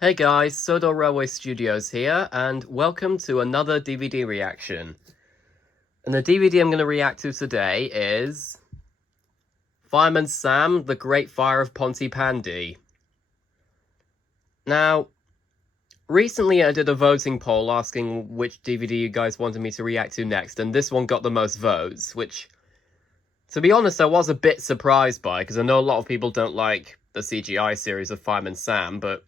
Hey guys, Sodo Railway Studios here, and welcome to another DVD reaction. And the DVD I'm going to react to today is Fireman Sam, The Great Fire of Pontypandy. Now, recently I did a voting poll asking which DVD you guys wanted me to react to next, and this one got the most votes, which, to be honest, I was a bit surprised by, because I know a lot of people don't like the CGI series of Fireman Sam, but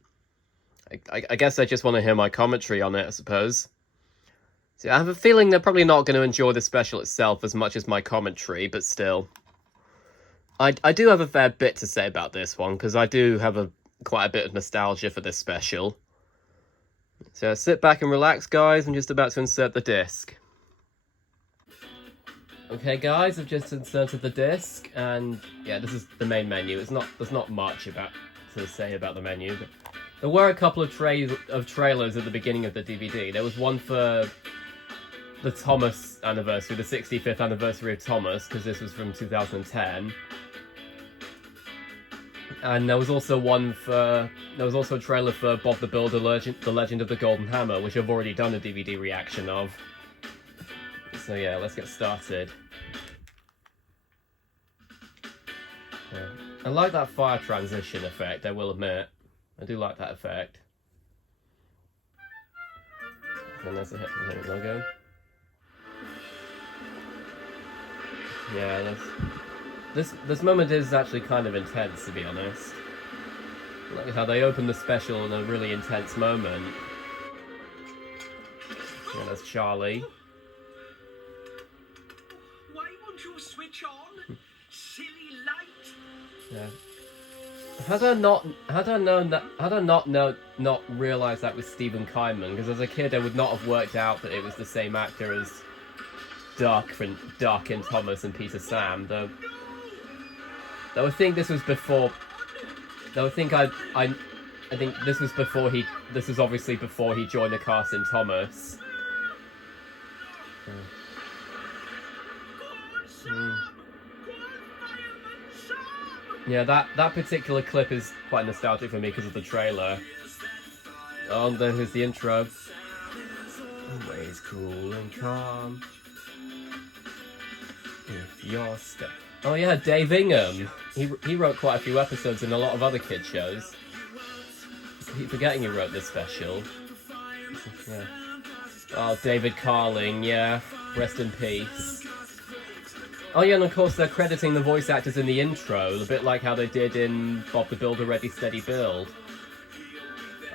I guess I just want to hear my commentary on it, I suppose. So I have a feeling they're probably not going to enjoy the special itself as much as my commentary, but still. I do have a fair bit to say about this one, because I do have quite a bit of nostalgia for this special. So sit back and relax, guys. I'm just about to insert the disc. Okay, guys, I've just inserted the disc, and yeah, this is the main menu. There's not much to say about the menu, but there were a couple of trailers at the beginning of the DVD. There was one for the Thomas anniversary, the 65th anniversary of Thomas, because this was from 2010. And there was also a trailer for Bob the Builder, The Legend of the Golden Hammer, which I've already done a DVD reaction of. So yeah, let's get started. Yeah. I like that fire transition effect, I will admit. I do like that effect. And there's the hit logo. Yeah, this moment is actually kind of intense, to be honest. Look at how they open the special in a really intense moment. Yeah, there's Charlie. Why won't you switch on? Silly light. Yeah. Had I not realised that was Stephen Kyman, because as a kid I would not have worked out that it was the same actor as Duck in Thomas and Peter Sam, though I think this was before. Though I think this was obviously before he joined the cast in Thomas. Yeah, that particular clip is quite nostalgic for me because of the trailer. Oh, and then here's the intro. Always cool and calm. If you're stuck. Oh yeah, Dave Ingham. He wrote quite a few episodes in a lot of other kid shows. I keep forgetting he wrote this special. Yeah. Oh, David Carling, yeah. Rest in peace. Oh yeah, and of course they're crediting the voice actors in the intro, a bit like how they did in Bob the Builder, Ready Steady Build.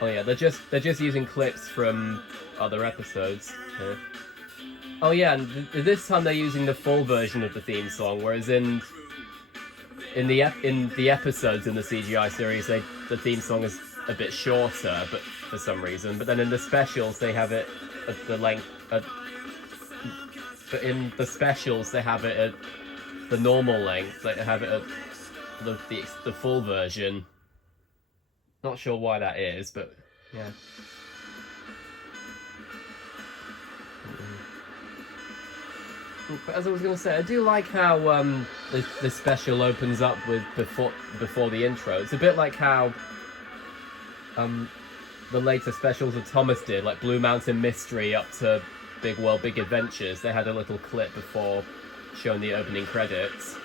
Oh yeah, they're just using clips from other episodes here. Oh yeah, and this time they're using the full version of the theme song, whereas in the episodes in the CGI series, the theme song is a bit shorter, but for some reason. But then in the specials they have it at the length. But in the specials, they have it at the normal length. They have it at the full version. Not sure why that is, but yeah. But as I was going to say, I do like how the special opens up with before the intro. It's a bit like how the later specials of Thomas did, like Blue Mountain Mystery up to Big World, Big Adventures. They had a little clip before showing the opening credits.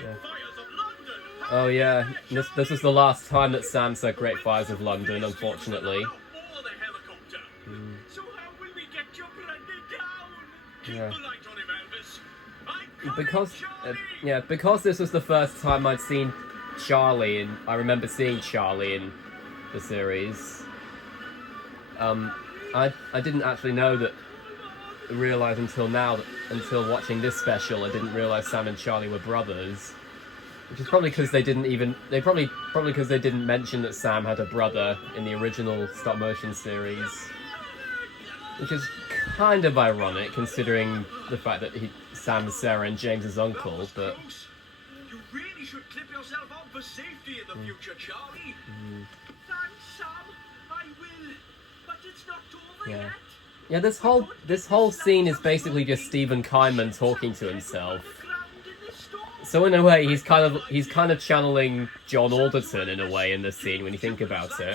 Yeah. Oh yeah, this was the last time that Sam said Great Fires of London, unfortunately. Yeah. Because this was the first time I'd seen Charlie, and I remember seeing Charlie in the series. I didn't actually realize until watching this special, I didn't realize Sam and Charlie were brothers, which is probably because they didn't mention that Sam had a brother in the original stop motion series, which is kind of ironic considering the fact that Sam's Sarah and James's uncle. But you really should clip yourself on for safety in the future, Charlie. Thanks, Sam. I will. But it's not over yet. Yeah, this whole scene is basically just Stephen Kyman talking to himself. So in a way, he's kind of channeling John Alderton in a way in this scene when you think about it. Shine the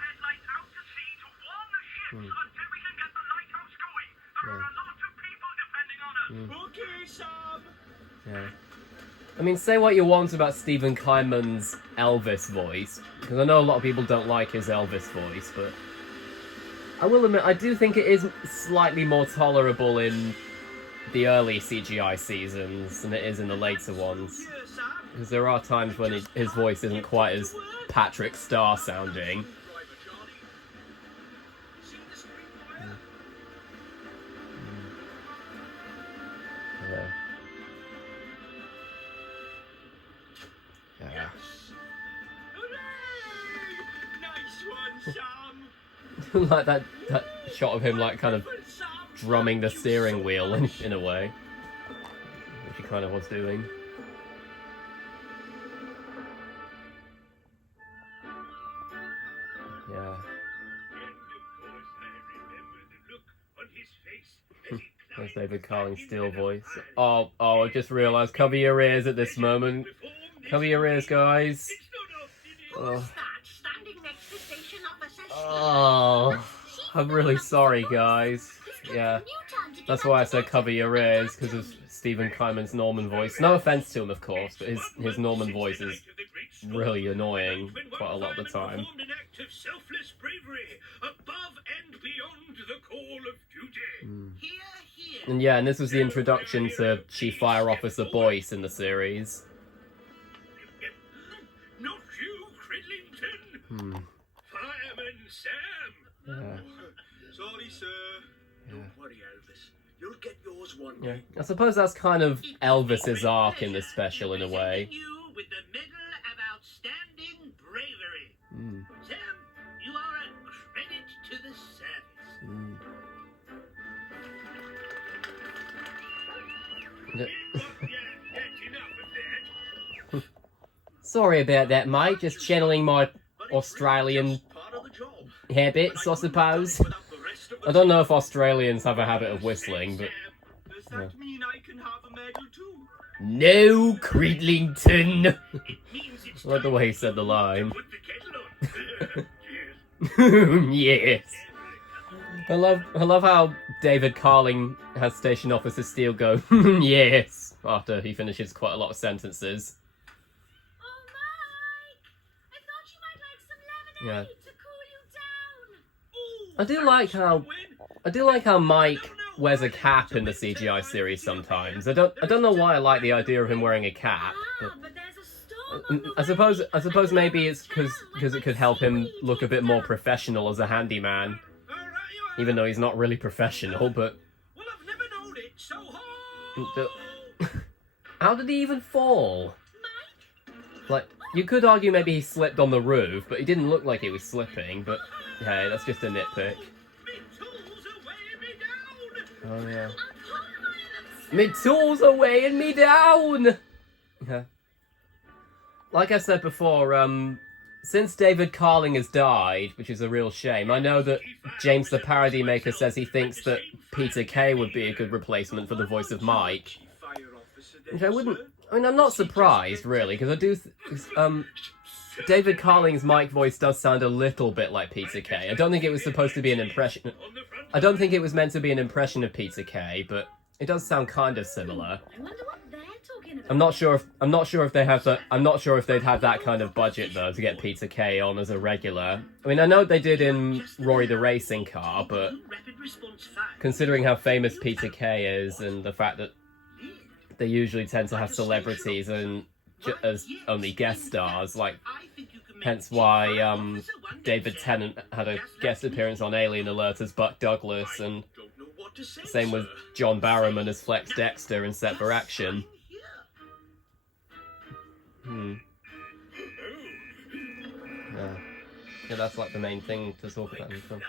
headlights out to sea to warn the ships until we can get the lighthouse going. There are a lot of people depending on us. Okay, Sam. Yeah. I mean, say what you want about Stephen Kyman's Elvis voice, because I know a lot of people don't like his Elvis voice, but I will admit, I do think it is slightly more tolerable in the early CGI seasons than it is in the later ones. Because there are times when his voice isn't quite as Patrick Star sounding. Yeah. Yeah. Like that shot of him like kind of drumming the steering wheel in a way, which he kind of was doing. Yeah. There's David Carling's steel voice. Oh, I just realised, cover your ears at this moment. Cover your ears, guys. Oh, I'm really sorry, guys. Yeah, that's why I said cover your ears, because of Stephen Kyman's Norman voice. No offence to him, of course, but his Norman voice is really annoying quite a lot of the time. And yeah, and this was the introduction to Chief Fire Officer Boyce in the series. Not you, Cridlington. Fireman Sam. Yeah. Sorry, sir. Don't worry, Elvis. You'll get yours one Yeah, day. I suppose that's kind of Elvis's arc in this special in a way. You with the Medal of Outstanding Bravery. Sam, you are a credit to the service. Sorry about that, mate. Just channeling my Australian habits, I suppose. I don't know if Australians have a habit of whistling, but... Does that mean I can have a medal too? No, Cridlington! I like the way he said the line. Yes. I love how David Carling has Station Officer Steele go, yes, after he finishes quite a lot of sentences. Oh, Mike! I thought you might like some lemonade to cool you down. I do like how Mike wears a cap in the CGI series sometimes. I don't know why I like the idea of him wearing a cap, but But there's a storm on the I suppose maybe it's because it could help him look a bit more professional as a handyman, even though he's not really professional. But Well, I've never known it so hard. how did he even fall? Like, you could argue maybe he slipped on the roof, but he didn't look like he was slipping. But hey, that's just a nitpick. Oh yeah. Me tools are weighing me down! Yeah. Like I said before, since David Carling has died, which is a real shame, I know that James the Parody Maker says he thinks that Peter Kay would be a good replacement for the voice of Mike. Which I'm not surprised, really, because I do... David Carling's Mike voice does sound a little bit like Peter Kay. I don't think it was supposed to be an impression... I don't think it was meant to be an impression of Peter Kay, but it does sound kind of similar. I wonder what they're talking about. I'm not sure if they'd have that kind of budget though to get Peter Kay on as a regular. I mean, I know they did in Rory the Racing Car, but considering how famous Peter Kay is and the fact that they usually tend to have celebrities and as only guest stars, like hence why David Tennant had a guest appearance on Alien Alert as Buck Douglas, and same with John Barrowman as Flex Dexter in Set for Action. Yeah, that's like the main thing to talk about in the film.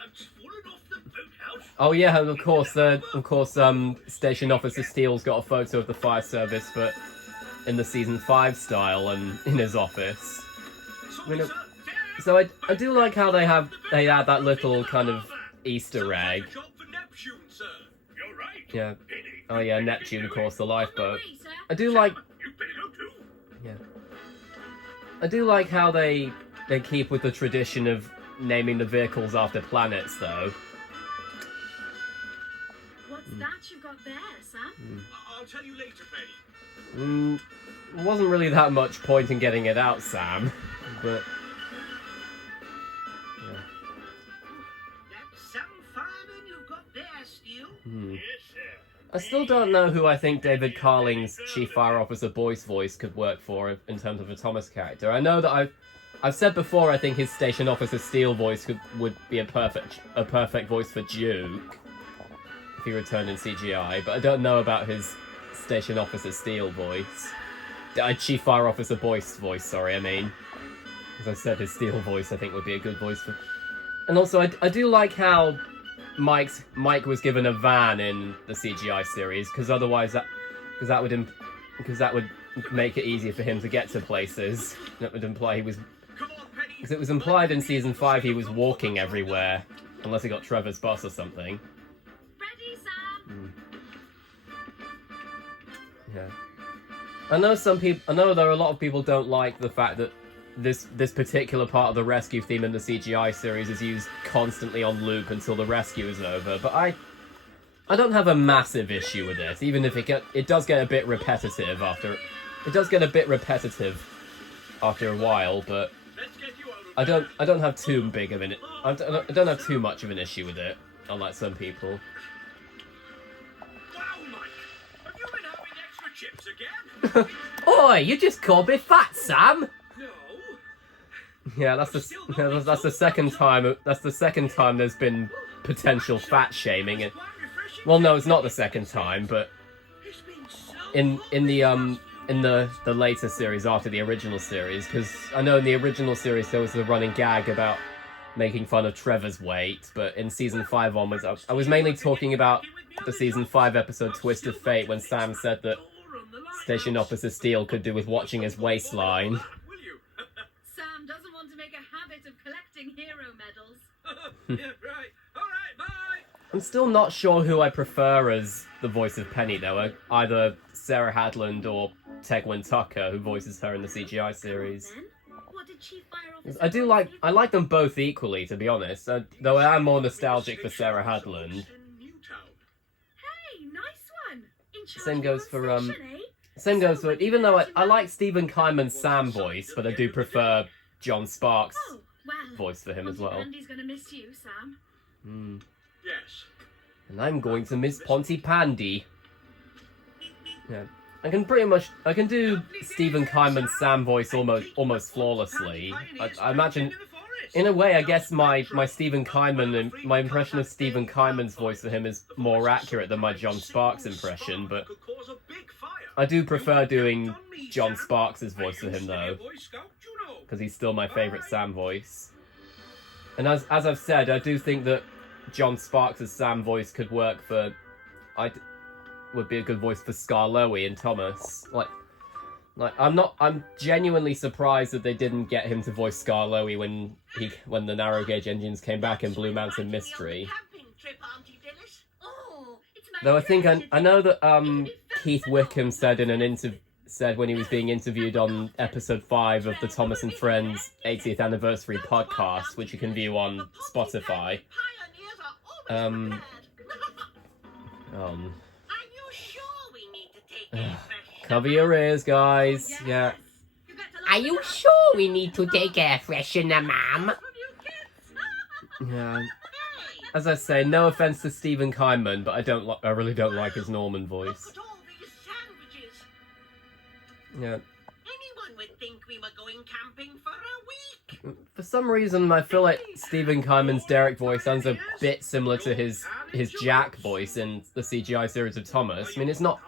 Oh yeah, and of course, Station Officer Steele's got a photo of the fire service, but in the season 5 style and in his office. I mean, so I do like how they add that little kind of Easter egg. Yeah. Oh yeah, Neptune, of course, the lifeboat. Sorry, sir. I do like. You better go too. Yeah. I do like how they keep with the tradition of naming the vehicles after planets, though. What's that you've got there, Sam? I'll tell you later, Penny. Wasn't really that much point in getting it out, Sam. But yeah. That's some fireman you've got there, Steele. Yes, sir. I still don't know who I think David Carling's Chief Fire Officer Boyce voice could work for in terms of a Thomas character. I know that I've said before I think his Station Officer Steele voice would be a perfect voice for Duke if he returned in CGI, but I don't know about his Station Officer Steele voice. Chief Fire Officer Boyce voice, sorry, I mean. As I said, his Steele voice I think would be a good voice for... And also, I do like how Mike was given a van in the CGI series, because otherwise that would make it easier for him to get to places. That would imply he was... Come on, Penny. Because it was implied in Season 5 he was walking everywhere, unless he got Trevor's bus or something. Ready, Sam? Yeah. I know there are a lot of people don't like the fact that this particular part of the rescue theme in the CGI series is used constantly on loop until the rescue is over, but I don't have a massive issue with it, even if it does get a bit repetitive after a while, but Let's get you out of I don't have too big of an I don't have too much of an issue with it, unlike some people. Wow, Mike. Have you been having extra chips again? Oi, you just called me fat, Sam. No. Yeah, that's the second time. That's the second time there's been potential fat shaming. And well, no, it's not the second time, but It's been so in the later series after the original series, because I know in the original series there was a running gag about making fun of Trevor's weight, but in season 5 onwards, I was mainly talking about the season 5 episode Twist of Fate when Sam said that Station Officer Steele could do with watching his waistline. Will you? Sam doesn't want to make a habit of collecting hero medals. Yeah, right. All right, bye. I'm still not sure who I prefer as the voice of Penny, though. Either Sarah Hadland or Tegwin Tucker, who voices her in the CGI series. Then, what did Chief Fire Officer I like them both equally, to be honest. Though I am more nostalgic for Sarah Hadland. Hey, nice one. In charge Same of goes your for section, eh? Same goes for even though I like Stephen Kyman's Sam voice, but I do prefer John Sparks' Oh, well. voice for him as well. Pontypandy's gonna miss you, Sam. Yes. And I'm going to miss Pontypandy. Yeah. I can do Stephen Kyman's Sam voice almost flawlessly. I imagine, in a way, I guess my Stephen Kyman and my impression of Stephen Kyman's voice for him is more accurate than my John Sparks impression, but I do prefer doing John Sparks' voice for him though, because he's still my favourite Sam voice. And as I've said, I do think that John Sparks' Sam voice could work for... would be a good voice for Skarloey and Thomas. I'm genuinely surprised that they didn't get him to voice Skarloey when the narrow gauge engines came back in Blue Mountain Mystery. Oh, it's my Though I think pleasure I to know that take you. Keith Wickham said in an said when he was being interviewed on episode 5 of the Thomas and Friends 80th anniversary podcast, which you can view on Spotify. Are you sure we need to take air fresh? Cover your ears, guys. Yeah. You better Are you sure we need to take air freshener, ma'am? Yeah. As I say, no offense to Stephen Kyman, but I really don't like his Norman voice. Look at all these sandwiches. Yeah. Anyone would think we were going camping for a week. For some reason, I feel like Stephen Kyman's Derek voice sounds a bit similar to his Jack voice in the CGI series of Thomas. I mean, it's not.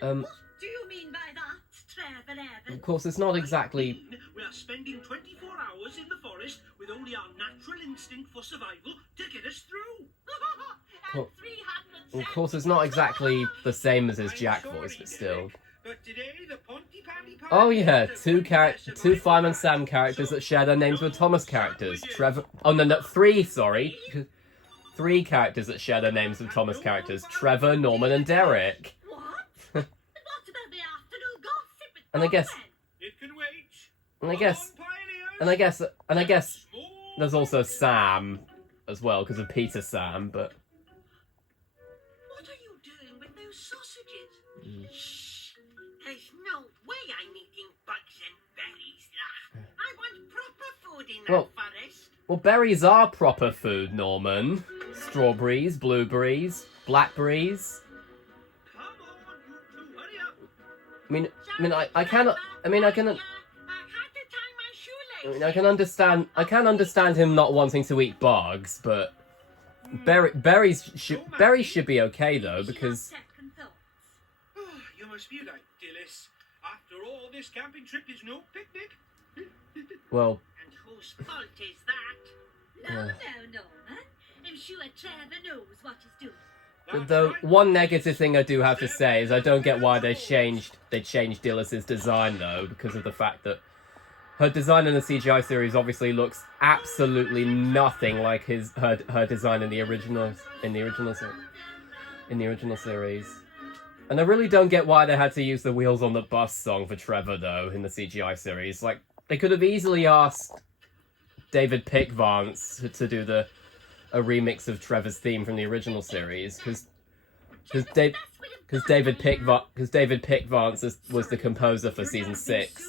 And what do you mean by that, Trevor Evans? Of course, it's not exactly. We are spending 24 hours in the forest with only our natural instinct for survival to get us through. And Well, 300 Of course, it's not exactly the same as his Jack voice, but still. But today, the Pontypandy Oh yeah, two Fireman Sam characters that share their names with Thomas characters. Trevor. Oh no, 3. Sorry, 3 characters that share their names with Thomas characters. Trevor, Norman, and Derek. What? And I guess, It can wait. and I guess, Come on, pioneers. and I guess Small there's also Sam as well because of Peter Sam, but What are you doing with those sausages? Mm. Shh. There's no way I'm eating bugs and berries. I want proper food in that Well- forest. well, berries are proper food, Norman. Strawberries, blueberries, blackberries. Come on, you two, hurry up. I mean, I can understand him not wanting to eat bugs, but berries should be okay though because Second thoughts. You must be right, Dillis. After all, this camping trip is no picnic. well, And whose fault is that? No, Yeah. Norman. I'm sure Trevor knows what he's doing. though one negative thing I do have to say is I don't get why they changed Dillis's design though because of the fact that her design in the CGI series obviously looks absolutely nothing like her design in the original series. And I really don't get why they had to use the Wheels on the Bus song for Trevor though in the CGI series. Like they could have easily asked David Pickvance to do a remix of Trevor's theme from the original series because David Pickvance was the composer for season 6.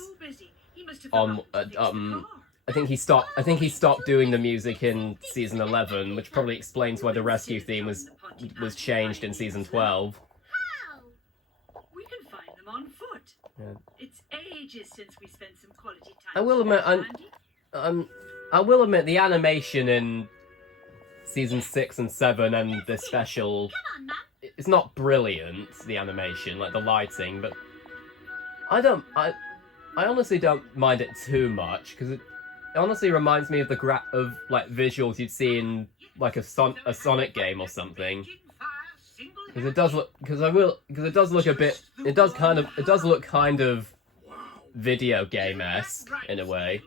I think he stopped doing the music in season 11, which probably explains why the rescue theme was changed in season 12. How? We can find them on foot. Yeah. It's ages since we spent some quality time. I will admit, Andy. I will admit the animation in season 6 and 7 and the special, Come on, Mum. it's not brilliant, the animation, like the lighting, but I honestly don't mind it too much because it honestly reminds me of of like visuals you'd see in like a Sonic game or something. Because it does look kind of video game-esque in a way.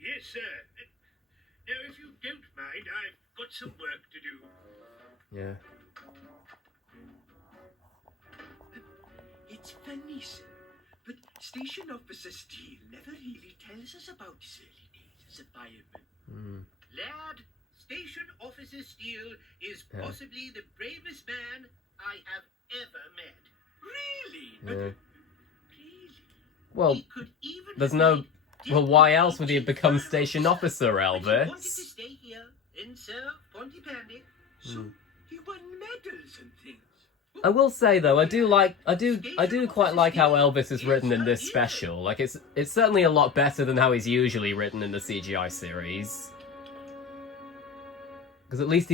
Yes, sir. Now, if you don't mind, I've got some work to do. Yeah. It's funny, sir, but Station Officer Steele never really tells us about his early days as a fireman. Lad, Station Officer Steele is Yeah. possibly the bravest man I have ever met. Really? Yeah. Really? Well, He could even there's have no. made Well, why deadly else would he have become Pontypandy station sauce, officer, but he wanted to Elvis? stay here and serve Pontypandy. So he won medals and things. I will say though, I do quite like how Elvis is written in this special. Like it's certainly a lot better than how he's usually written in the CGI series. Because at least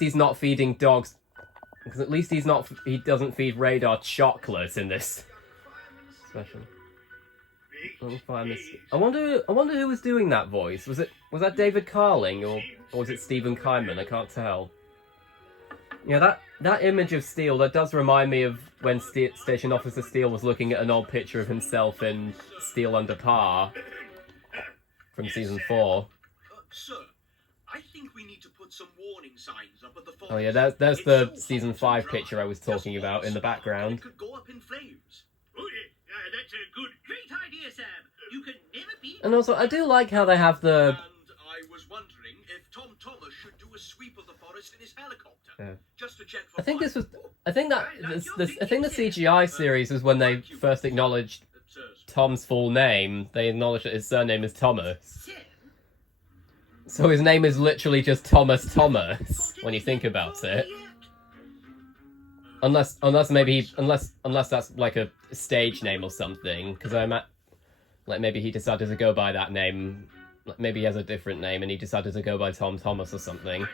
he's not feeding dogs. Because at least he doesn't feed Radar chocolate in this special. Let me find this. I wonder who was doing that voice. Was that David Carling or was it Stephen Kyman? I can't tell. Yeah, that image of Steele, that does remind me of when Station Officer Steele was looking at an old picture of himself in Steel Under Par from season 4. Sir, I think we need to put some warning signs up at the Oh yeah, forest. there's It's the so season hot 5 and dry. picture I was talking Just about in the one spark and background. It could go up in flames. Oh, yeah, that's a good. Great idea, Sam. You can never beat. And also, I do like how they have the... And I was wondering if Tom Thomas should do a sweep of the forest in his helicopter, Yeah. just to check for I think fire. this was... I think the CGI series was when they first acknowledged Sirs. Tom's full name. They acknowledged that his surname is Thomas. Sam, So his name is literally just Thomas when you think about it. Unless that's like a stage name or something, because like maybe he decided to go by that name. Like maybe he has a different name and he decided to go by Tom Thomas or something.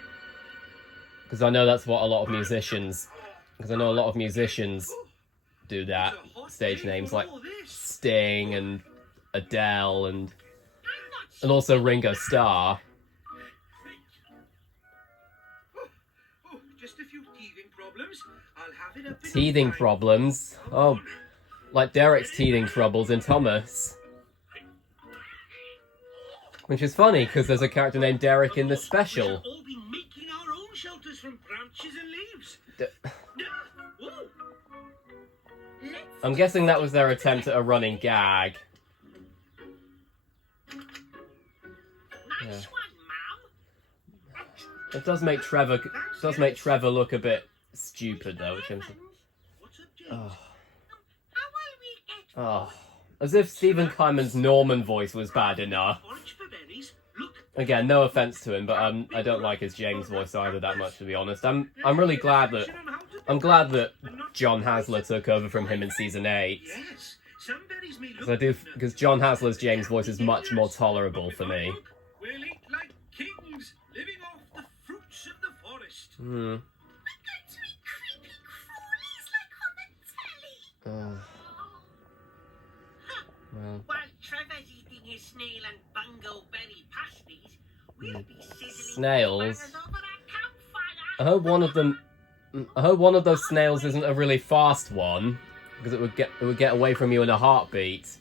Because I know that's what a lot of musicians. Because I know a lot of musicians do that. Stage names like Sting and Adele and also Ringo Starr. Oh, just a few teething problems. I'll have it up in Teething no time. problems. Oh, like Derek's teething troubles in Thomas. Which is funny, because there's a character named Derek in the special. We'll all be making our own shelters from branches and leaves. D- Whoa. I'm guessing that was their attempt at a running gag. Nice one, Mum. It does make Trevor look a bit stupid though, which I'm. What's up, James? Oh, How will we get oh. As if Stephen Kyman's Norman voice was bad enough. Forage for berries. Look, Again, no offense to him, but I don't like his James voice either that much, to be honest. I'm really glad that John Hasler took over from him in season 8. yes, some berries may Because because John Hasler's James voice is much more tolerable for me. We'll eat like kings, living off the fruits of the forest. Hmm. We're going to eat creepy crawlies like on the telly. Well, While Trevor's eating his snail and bungo berry pasties, we'll be sizzling Snails? fires over a campfire. I hope one of those snails isn't a really fast one, because it would get away from you in a heartbeat.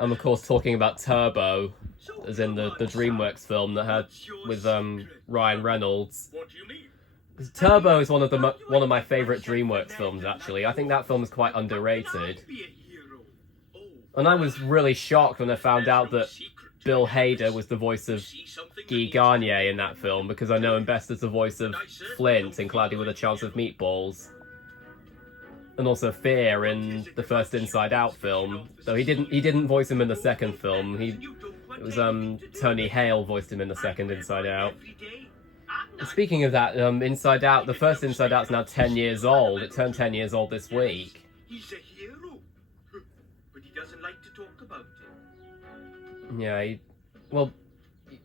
I'm of course talking about Turbo, as in the DreamWorks film that had with Ryan Reynolds. What do you mean? 'Cause Turbo is one of my favourite DreamWorks films. Actually, I think that film is quite underrated. Be a hero. Oh, And I was really shocked when I found out that Bill Hader was the voice of Guy Garnier in that film, because I know him best as the voice of Flint in Cloudy with a Chance of Meatballs. And also Fear in the first Inside Out film. Though he didn't voice him in the second film. It was Tony Hale voiced him in the second Inside Out. Speaking of that, Inside Out, the first Inside Out's now 10 years old. It turned 10 years old this week. he's a hero. But he doesn't like to talk about it. Yeah, well,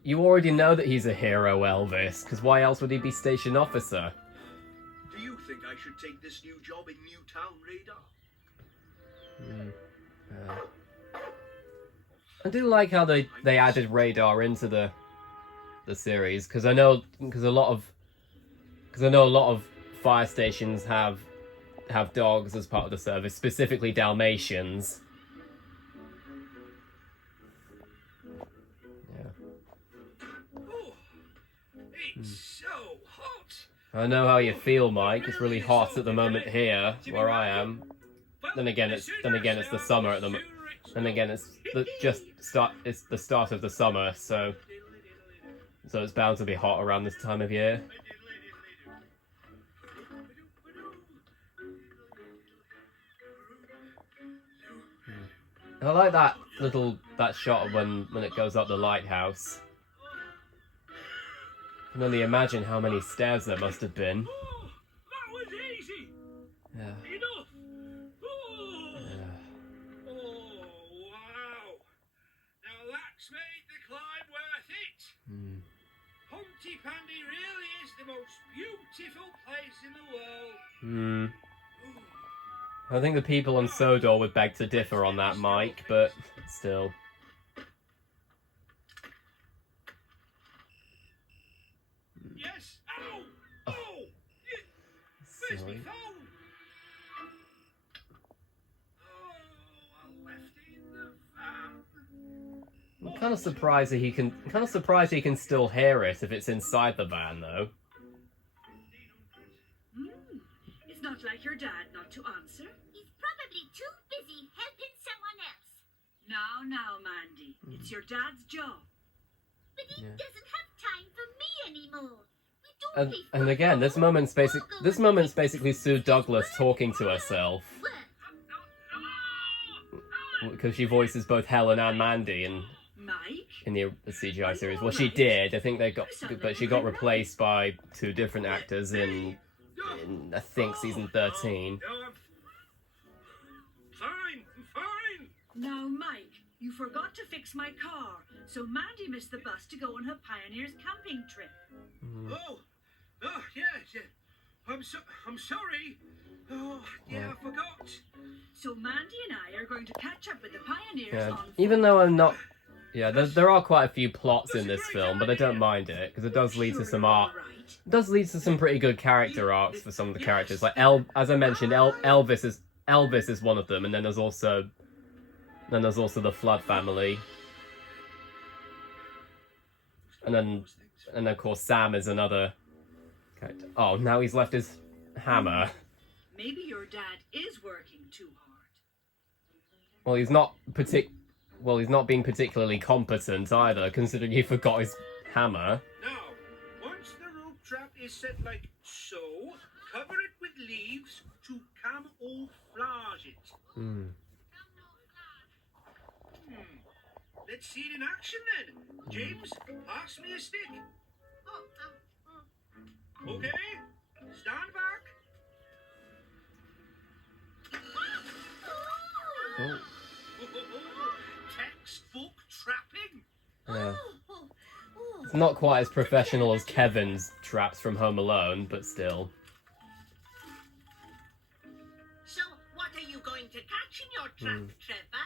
you already know that he's a hero, Elvis, because why else would he be station officer? Do you think I should take this new job in Newtown Radar? I do like how they added radar into the series, because I know a lot of fire stations have dogs as part of the service, specifically Dalmatians. Oh, it's so hot. I know how you feel, Mike. It's really hot at the moment here, where I am. Then again, it's the summer at the moment. And again, it's the start of the summer, so it's bound to be hot around this time of year. I like that shot of when it goes up the lighthouse. I can only imagine how many stairs there must have been. Oh, that was easy. Yeah. Enough. Oh. Yeah. Oh, wow. Now that's made the climb worth it. Pontypandy really is the most beautiful place in the world. I think the people on Sodor would beg to differ on that, Mike, but still. Yes. Ow. Oh. Where's my Silly. phone? Oh, I left it in the van. I'm kind of surprised he can still hear it if it's inside the van, though. It's not like your dad not to answer. He's probably too busy helping someone else. Now, Mandy. It's your dad's job. But he Yeah. doesn't have time for me anymore. We don't play And again, this moment's basically Sue Douglas talking to herself, because she voices both Helen and Mandy in Mike? the CGI series. Well, she did. I think but she got replaced by two different actors in I think season 13. No, I'm fine. I'm fine. Now, Mike, you forgot to fix my car, so Mandy missed the bus to go on her Pioneers camping trip. Oh, yes. I'm sorry. Oh, yeah, I forgot. So Mandy and I are going to catch up with the Pioneers Yeah, on even though I'm not. Yeah, there are quite a few plots in this film, but I don't mind it because it does lead to some art. It does lead to some pretty good character arcs for some of the characters. Like as I mentioned, Elvis is one of them, and then there's also the Flood family, and of course Sam is another character. Oh, now he's left his hammer. Maybe your dad is working too hard. Well, he's not he's not being particularly competent either, considering he forgot his hammer. Now, once the rope trap is set like so, cover it with leaves to camouflage it. Let's see it in action then. James, pass me a stick. Okay, stand back. Oh. Textbook trapping. Yeah. It's not quite as professional as Kevin's traps from Home Alone, but still. So, what are you going to catch in your trap, Trevor?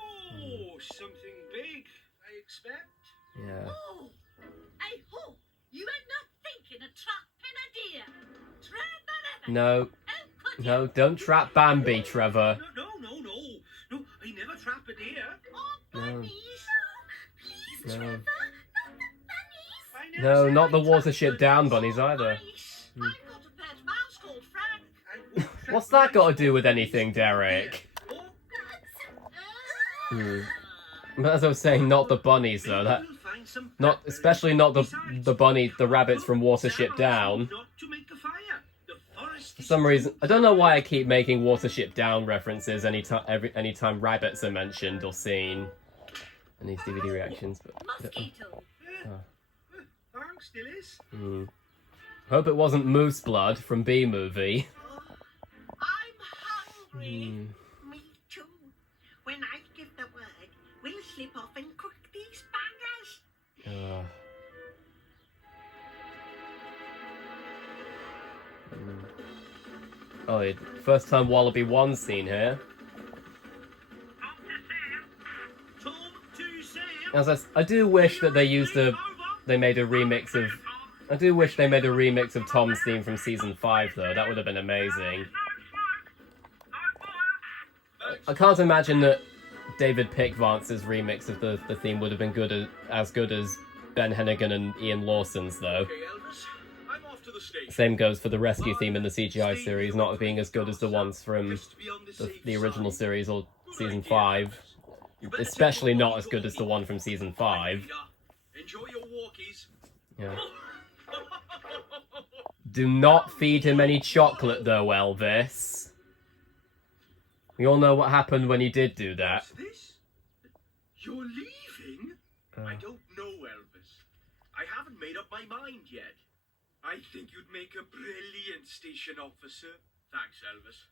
Oh, something big, I expect. Yeah. Oh, I hope you are not thinking of trapping a deer. Trevor, No. No, don't trap Bambi, Trevor. No, I never trap a deer. Oh, bunnies. Please, No. Trevor, not the bunnies. I never No, said not the I trapped Watership Down bunnies either. Nice. I've got a pet mouse called Frank. I won't trap What's that got to mice do with or anything, Derek? Oh, But as I was saying, not the bunnies though. That maybe we'll find some not peppers. especially not the Besides, rabbits from Watership Sam Down. told not to make a fire. The forest For is some reason, I don't know why I keep making Watership Down references anytime rabbits are mentioned or seen in these DVD reactions. But Mosquito. Thanks, Dillis. hope it wasn't Moose Blood from B Movie. I'm hungry. Hmm. Me too. When I give the word, we'll slip off and cook these bangers. Oh, yeah, first time Wallaby 1 scene here. Tom to Sam. As I do wish that they made a remix of. I do wish they made a remix of Tom's theme from season 5 though. That would have been amazing. I can't imagine that David Pickvance's remix of the theme would have been as good as Ben Hennigan and Ian Lawson's though. Okay, Elvis, I'm off to the station. Same goes for the rescue theme in the CGI series, not being as good as the ones from Just to be on the safe the original side. series or Good season idea, 5. Elvis. You better Especially check not what as good as the you're one from season 5. eating. Enjoy your walkies. Yeah. Do not feed him any chocolate though, Elvis. We all know what happened when you did do that. What's this? You're leaving? I don't know, Elvis. I haven't made up my mind yet. I think you'd make a brilliant station officer. Thanks, Elvis.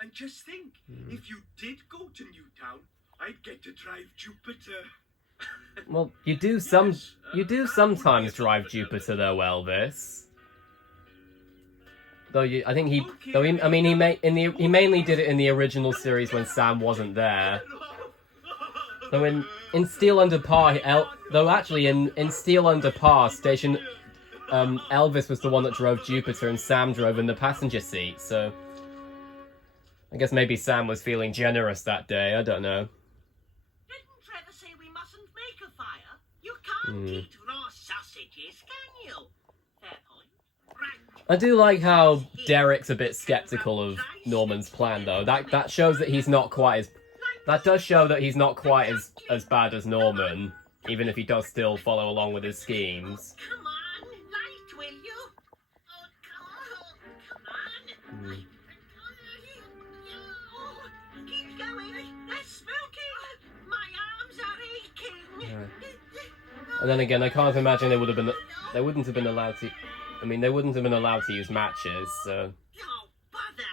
And just think, if you did go to Newtown, I'd get to drive Jupiter. Well, you do Yes, that would sometimes be a drive bit Jupiter of though, Elvis. Though I think Okay. he mainly did it in the original series when Sam wasn't there. Though in Steel Under Par, though actually in Steel Under Par, station Elvis was the one that drove Jupiter and Sam drove in the passenger seat. So I guess maybe Sam was feeling generous that day. I don't know. Didn't Trevor say we mustn't make a fire? You can't eat raw sausages, can you? Fair point. Right. I do like how Derek's a bit skeptical of Norman's plan, though. That shows that he's not quite as. That does show that he's not quite as bad as Norman, even if he does still follow along with his schemes. Come on, light, will you? Oh, come on. Oh, keep going. They're smoking. My arms are aching. And then again, I can't imagine they wouldn't have been allowed to. I mean, they wouldn't have been allowed to use matches, so. Oh, bother.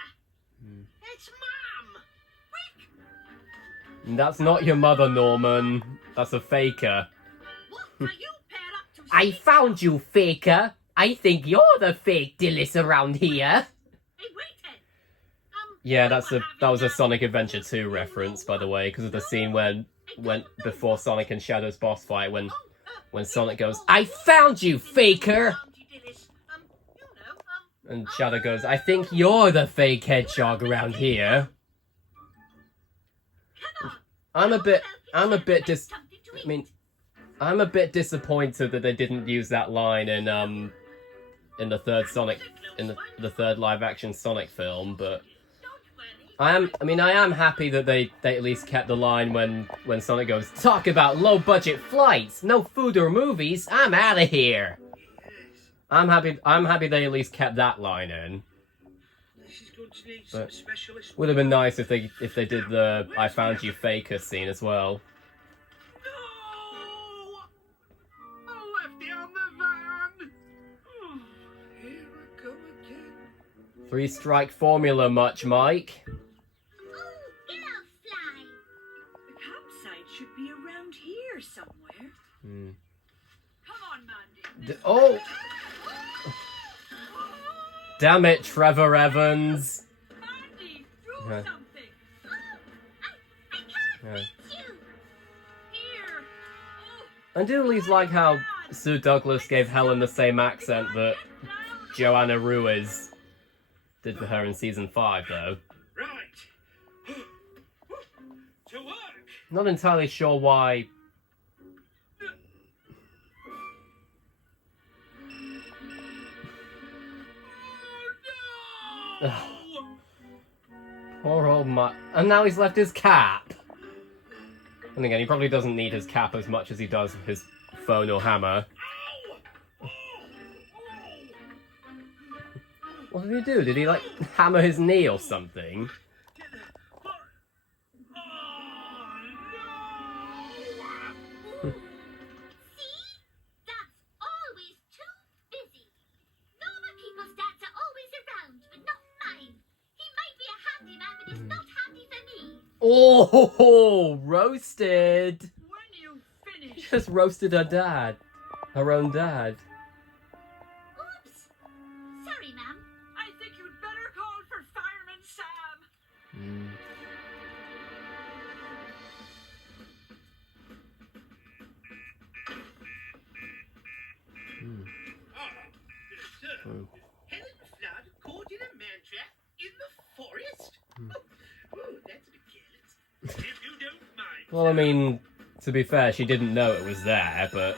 It's Mum. Quick. That's not your mother, Norman. That's a faker. What are you pair up to I say? found you, faker. I think you're the fake Dillis around here. Hey, wait, Ed. Yeah, we were that was a having Sonic Adventure 2 reference, by the way, because of the scene when before Sonic and Shadow's boss fight, when Sonic goes, I found you, faker. Auntie Dillis. You know, and Shadow goes, I think you're the fake hedgehog around here. I'm a bit disappointed that they didn't use that line in in the third Sonic, in the third live-action Sonic film, but Don't worry. I am happy that they at least kept the line when Sonic goes, "Talk about low-budget flights, no food or movies, I'm out of here." Yes. I'm happy they at least kept that line in. This is going to need some But specialist. would have been nice if they did the "I found you" Faker scene as well. No! I left it on the van! Oh, here I come again. 3-strike formula much, Mike? Oh, get off, Fly. The campsite should be around here somewhere. Hmm. Come on, Mandy. Oh! Damn it, Trevor Evans! Mandy, do Yeah. something. Oh, I can't Yeah. reach you. Here. Oh, I do at least like how Sue Douglas gave Helen the same accent that down. Joanna Ruiz did for her in season 5, though. Right. To work. Not entirely sure why. Oh, Ugh. no! Poor old Mike. And now he's left his cap. And again, he probably doesn't need his cap as much as he does his phone or hammer. Ow! Oh! What did he do? Did he, like, hammer his knee or something? See? That's always too busy. Normal people's dads are always around, but not mine. He might be a handyman, but he's not handy for me. Oh, roasted! When you finish. Just roasted her dad. Her own dad. Oops. Sorry, ma'am. I think you'd better call for Fireman Sam. Sir, Helen Flood caught in a man trap in the forest? Oh, that's a bit careless. If you don't mind. Well, I mean, to be fair, she didn't know it was there, but...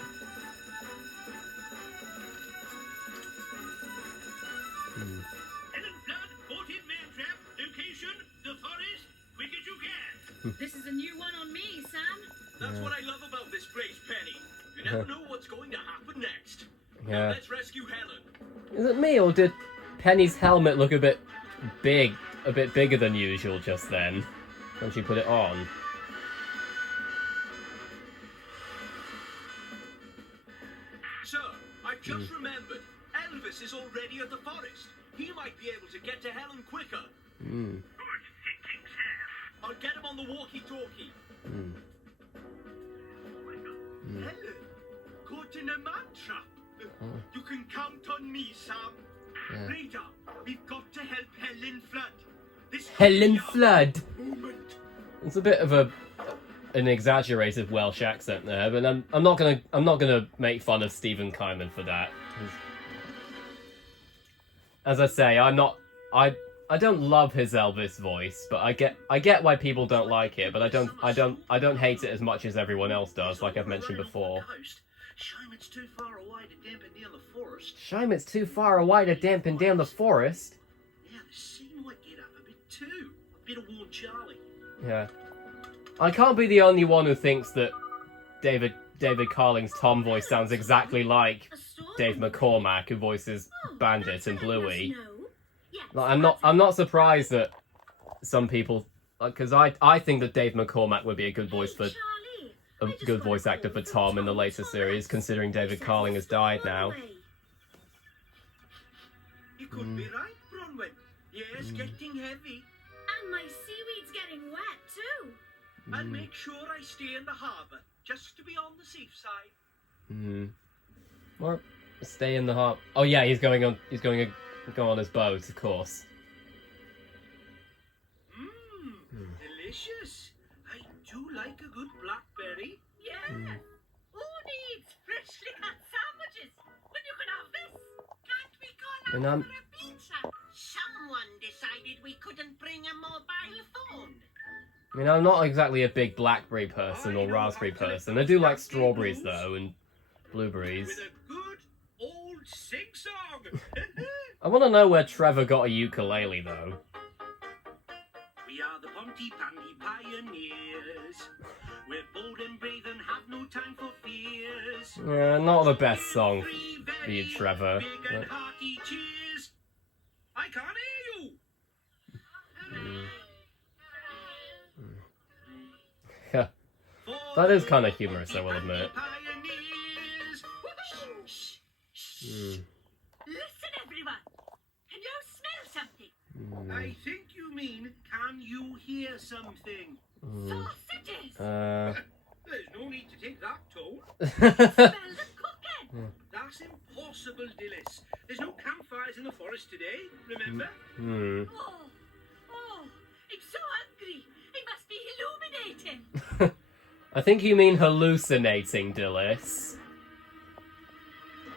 Helen Flood caught in man trap. Location, the forest. Quick as you can. This is a new one on me, Sam. That's what I love about this place, Penny. You never know what's going to happen next. Now Yeah. let's rescue Helen. Is it me, or did Penny's helmet look a bit bigger than usual just then, when she put it on? Sir, I've just remembered. Elvis is already at the forest. He might be able to get to Helen quicker. Hmm. Good thinking, sir. I'll get him on the walkie-talkie. Helen, caught in a man trap. You can count on me, Sam. Yeah. Radar, we've got to help Helen Flood. This could Helen be our Flood! moment. It's a bit of an exaggerated Welsh accent there, but I'm not gonna make fun of Stephen Kyman for that. As I say, I don't love his Elvis voice, but I get why people don't like it, but I don't hate it as much as everyone else does, like I've mentioned before. Shine's too far away to dampen down the forest. Shime's too far away to dampen down the forest. Yeah, the sea might get up a bit too. A bit of warm Charlie. Yeah. I can't be the only one who thinks that David Carling's Tom voice sounds exactly like A storm? Dave McCormack, who voices Oh, Bandit that's and what I must Bluey. know. Yes, Like, I'm not surprised that some people, because I think that Dave McCormack would be a good voice for Charlie, a I just good got a voice actor call for from Tom in the later Thomas. series, considering He David says Carling it's has died far now. away. You could be right, Bronwyn. Yeah, it's getting heavy. And my seaweed's getting wet too. I'll make sure I stay in the harbour, just to be on the safe side. Or stay in the harbour. Oh yeah, he's going to go on his boat, of course. Delicious. I do like a good blackberry. Yeah. Who needs freshly cut sandwiches when you can have this? Can't we call And out I'm- for a pizza? Someone decided we couldn't bring a mobile phone. I mean, I'm not exactly a big blackberry person or raspberry person. I do like strawberries though, and blueberries. With a good old sing song. I want to know where Trevor got a ukulele, though. We are the Pontypandy pioneers. We're bold and brave and have no time for fears. Yeah, not the best song for you, Trevor. Big and hearty cheers. I can't hear you. Yeah, that is kind of humorous, I will admit. Listen, everyone. Can you smell something? I think you mean, can you hear something? Sausages. There's no need to take that tone. Smell the cooking. That's impossible, Dillis. There's no campfires in the forest today, remember? Oh, I'm so hungry. I must be illuminating. I think you mean hallucinating, Dillis.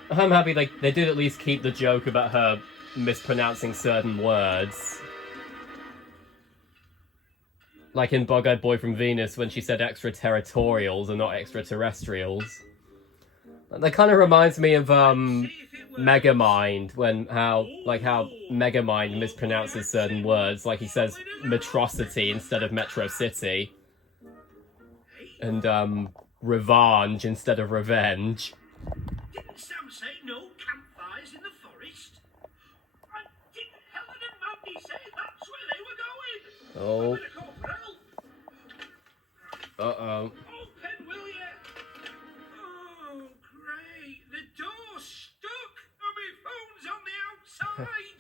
I'm happy they did at least keep the joke about her mispronouncing certain words. Like in Bug-Eyed Boy from Venus when she said extraterritorials and not extraterrestrials. That kind of reminds me of Megamind, when how Megamind mispronounces certain words, like he says metrocity instead of Metro City. And revenge instead of revenge. Didn't Sam say no campfires in the forest? And didn't Helen and Mandy say that's where they were going? Oh. I'm gonna call for help. Uh-oh. Open, will ya? Oh, great. The door's stuck and my phone's on the outside.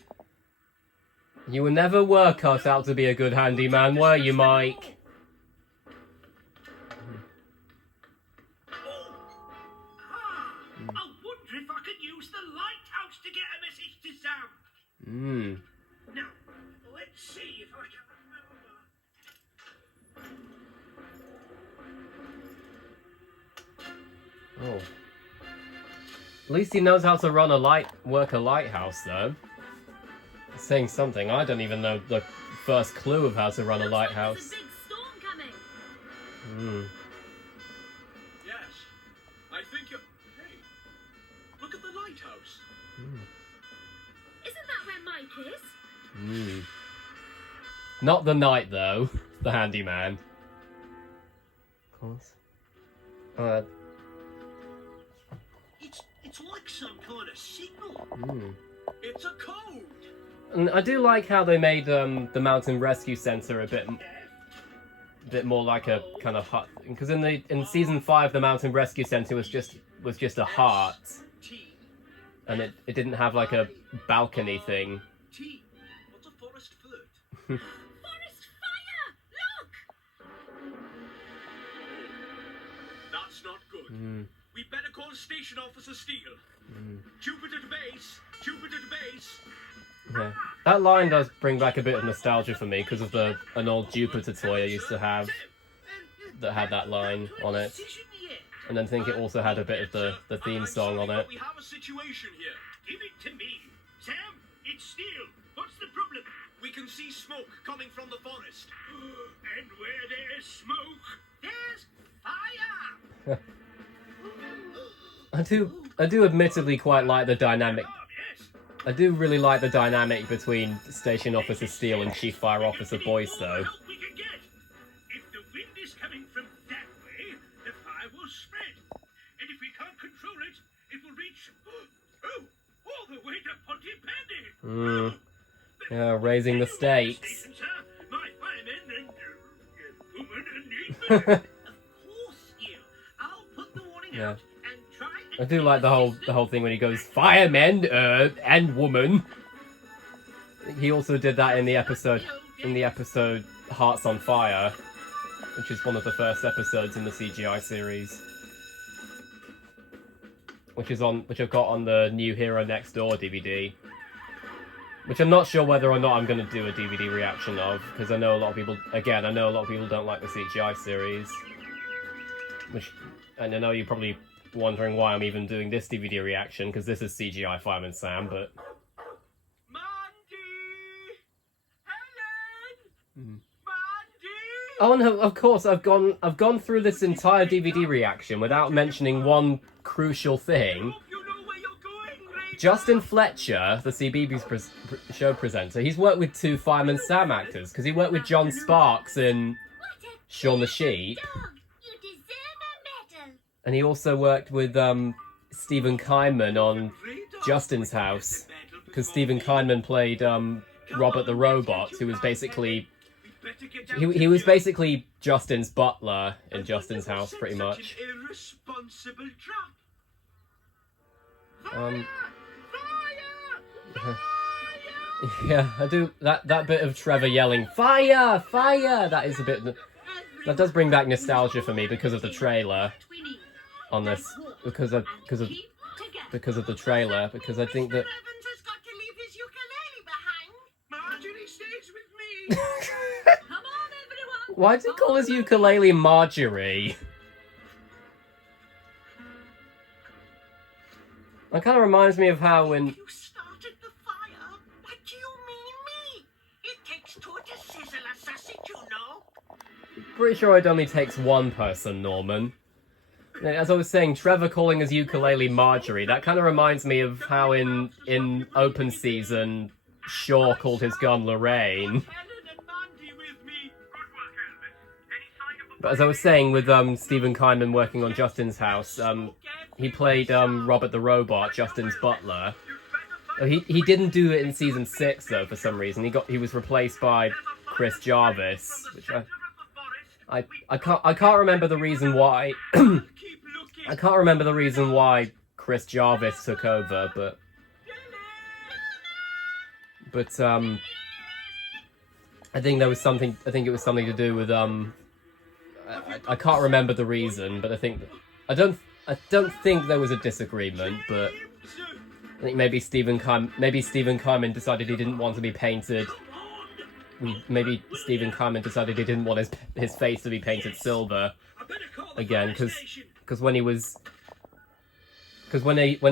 You were never were cut out to be a good handyman, were you, Mike? I wonder if I could use the lighthouse to get a message to Sam. Now, let's see if I can remember. Oh. At least he knows how to work a lighthouse, though. It's saying something. I don't even know the first clue of how to run a lighthouse. There's a big storm coming. Yes, I think you're... Hey, look at the lighthouse. Isn't that where Mike is? Not the knight, though. The handyman. Of course. It's like some kind of signal. It's a code. And I do like how they made the Mountain Rescue Center a bit more like a kind of hut, because in season 5 the Mountain Rescue Center was just a heart, and it didn't have like a balcony thing. T. What's a forest flirt? Forest fire! Look! That's not good. We better call Station Officer Steele. Jupiter to base. Jupiter to base. Yeah, that line does bring back a bit of nostalgia for me because of an old Jupiter toy I used to have that had that line on it, and then I think it also had a bit of the theme song on it. We have a situation here. Give it to me. Sam, it's Steele. What's the problem? We can see smoke coming from the forest. And where there's smoke, there's fire. I do admittedly quite like the dynamic. Yes. I do really like the dynamic between Station Officer Steele and Chief Fire Officer Boyce, though. Help we can get. If the wind is coming from that way, the fire will spread. And if we can't control it, it will reach all the way to Pontypandy. Yeah, raising the stakes. Station, sir. My firemen and woman and Of course, Steele. I'll put the warning Yeah. out and try and I do like the whole thing when he goes firemen and woman. He also did that in the episode Hearts on Fire, which is one of the first episodes in the CGI series, which I've got on the New Hero Next Door DVD, which I'm not sure whether or not I'm going to do a DVD reaction of, because I know a lot of people don't like the CGI series, and I know you're probably wondering why I'm even doing this DVD reaction, because this is CGI Fireman Sam, but... Mandy! Helen! Mandy! Oh no, of course, I've gone through this entire DVD reaction without mentioning one crucial thing. Hope you know where you're going, Justin Fletcher, the CBeebies show presenter, he's worked with 2 Fireman Sam actors, because he worked with John Sparks in Shaun the Sheep. Dog, you deserve a medal. And he also worked with Stephen Kyman on Justin's House, because Stephen Kyman played Robert the Robot, who was basically he was basically Justin's butler in Justin's House, pretty much. Irresponsible trap. Yeah, I do that bit of Trevor yelling "Fire! Fire!" That is a bit. That does bring back nostalgia for me because of the trailer on this, because of the trailer, because I think that. Evans has got to leave his ukulele behind. Marjorie stays with me. Come on, everyone. Why did he call his ukulele Marjorie? That kind of reminds me of how when. You started the fire. What do you mean me? It takes 2 to sizzle a sausage, you know. Pretty sure it only takes 1 person, Norman. As I was saying, Trevor calling his ukulele Marjorie, that kind of reminds me of how in open season, Shaw called his gun Lorraine. Helen and Mandy with me. Good work, Elvis. Any sign of a But as I was saying, with Stephen Kyman working on Justin's House, he played Robert the Robot, Justin's butler. He didn't do it in season 6 though, for some reason. He was replaced by Chris Jarvis, which I can't remember the reason why. I can't remember the reason why Chris Jarvis took over, but I think there was something. I think it was something to do with I can't remember the reason, but I don't think there was a disagreement, but I think maybe Stephen Kyman decided he didn't want to be painted. Maybe Stephen Kyman decided he didn't want his face to be painted silver again, because when he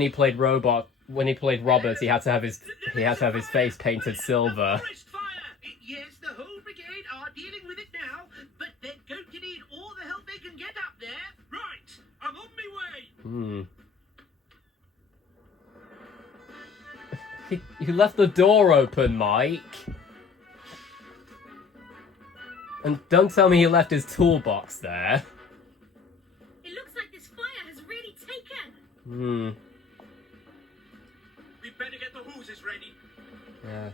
played Robert, he had to have his face painted silver. Yes, the whole brigade are dealing with it now, but they're going to need all the help they can get up there. Right, I'm on my way. You left the door open, Mike. And don't tell me he left his toolbox there. It looks like this fire has really taken. We better get the hoses ready. Yeah.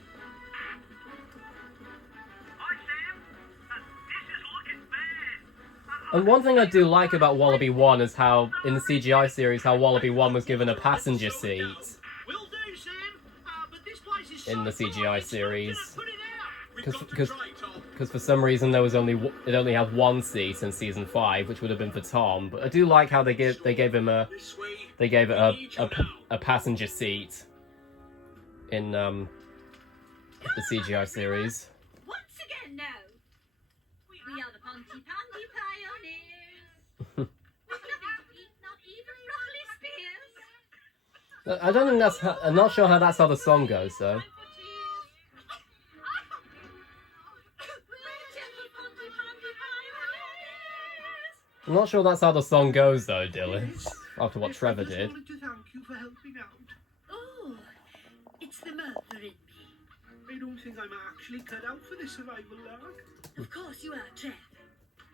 Hi, Sam. This is looking bad. And one thing I do like about Wallaby 1 is how, in the CGI series, how Wallaby 1 was given a passenger seat Will do, Sam. But this place is in the so CGI far, series. it's not gonna put it out. We've got to Because try, Tom. for some reason it only had 1 seat in season 5, which would have been for Tom. But I do like how they gave him This way. a passenger seat in the CGI series. Once again now. We are the Pontypandy pioneers. With nothing to eat, not even broccoli spears. I don't think I'm not sure how that's how the song goes though. Time for tears. We're gentle Pontypandy pioneers. I'm not sure that's how the song goes though, Dillis. After what Trevor I just did. wanted to thank you for helping out. Oh, it's the murder in me. I don't think I'm actually cut out for this survival lark. Of course you are, Trev.